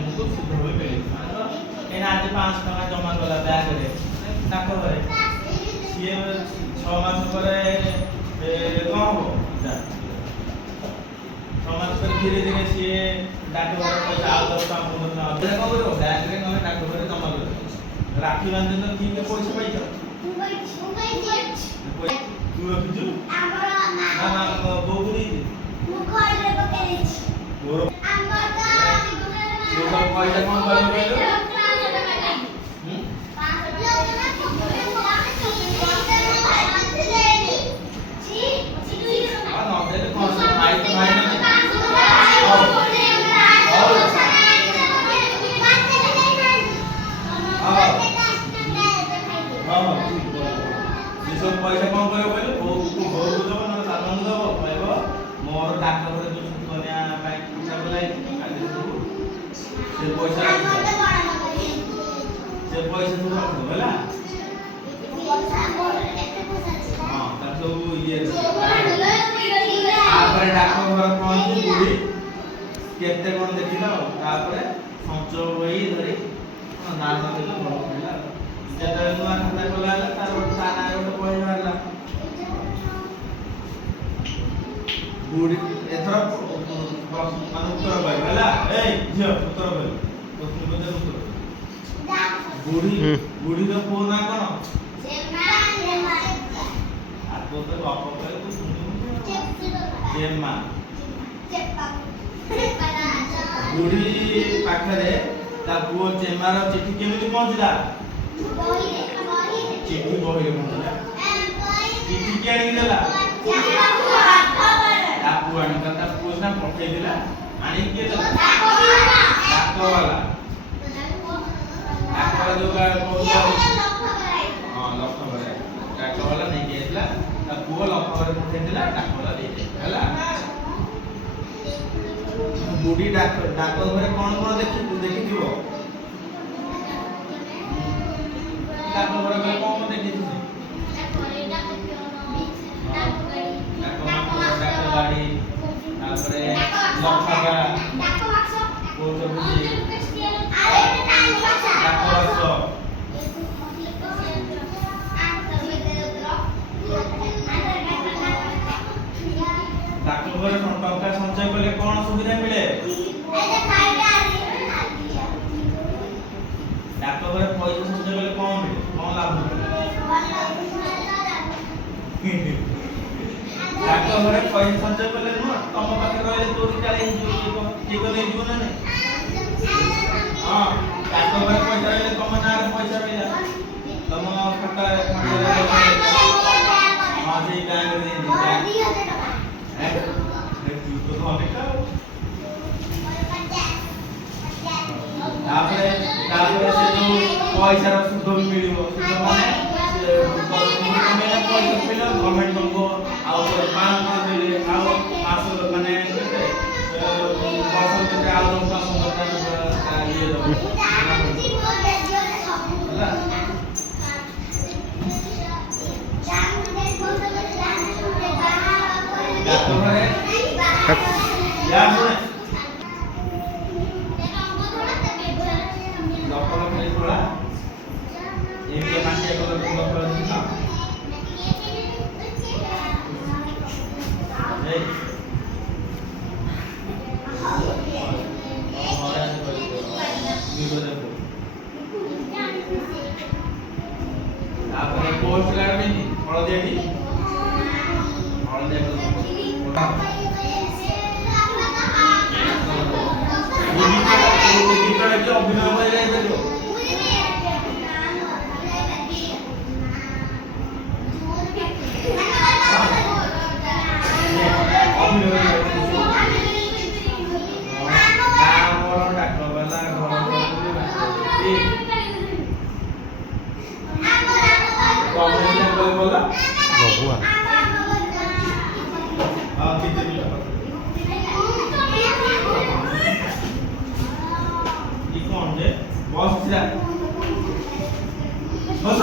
तुमको सुध होई मिले मान लो एना आज 5 टका जमा कला बैग रे डाक घरे सीए 6 मास ପରେ कौन हो जा 6 मास पर धीरे धीरे सीए डाक घरे पैसा आउ 10 टका 15 टका कौन करो बैग रे न डाक घरे जमा करो राखी बांधे तो ठीक है पैसा पाइछ तू रखिछु ना ना बोगुरी मुखर रे पकेछि मोर हमर तो सब पैसा कौन करे सब पैसा कौन करे बोले तू घर को दबो ना सामान दबो कहबो मोर डाक घरे जो कन्या बैंक पैसा बोलाई से पैसा तू रख दो होला हां त सब ये आपरे डाक घर पहुंची बुढ़ी केते कोन देखिलो तापरे संचो होई धरी नाम देलो बड़ होला जेते नुआ खाता खोला तार ताना गोटे पढ़ी बारला बुढ़ी एथर मान उत्तर पाइ होला ए झियो उत्तर पाइ तो तुम बजे उत्तर बुढ़ी रो पो ना कोन जेमा आ तो बाप करे तू सुनु जेमा बुढ़ी पाखरे ता पुओ जेमा रो चिट्ठी केमिति पहुंचला चिट्ठी बहिरे पहुंचला चिट्ठी के आनी देला डाकू आनी ता पूछना पठे देला आनी के देला डाक वाला जो का हां लक्ष्य भरे डाक वाला नहीं के देला ता पुओ लक्ष्य भरे पठे देला डाक वाला दे देला बुढ़ी डाक घरे कौन देखिथिबो डाक घरे गले कौन देखिथिबो डाक गाड़ी तापरे लखगा डाक बक्स कोतो बुझी डाक बक्स डाक घरे टंका संचय करले कौन सुविधा मिले डाक घरे पैसा संचय करले कौन मिले कौन लाभ मिले डाक घरे पैसा संचय करले न तम पाखे रहले चोरी चाले ठीक नहीं जीव ना हां डाक घरे पैसा रहले तम नार पैसा रहला तम खाता हां जे बैंक रे 2000 टका तू तो अनेक तापरे से जो पैसा रो सुध मिलिबो सुध माने पैसा पेलो गवर्नमेंट तुमको आउ 5 मास देले आउ मास माने वर्ष के आउ 10 मास होता ये दो या सुने लोकल खाली थोड़ा एक मानते को लोकल दिखा ए हमारा वीडियो देखो आपने पोस्ट लगा नहीं हल देठी हल देखो अभिनय में जाए तो बस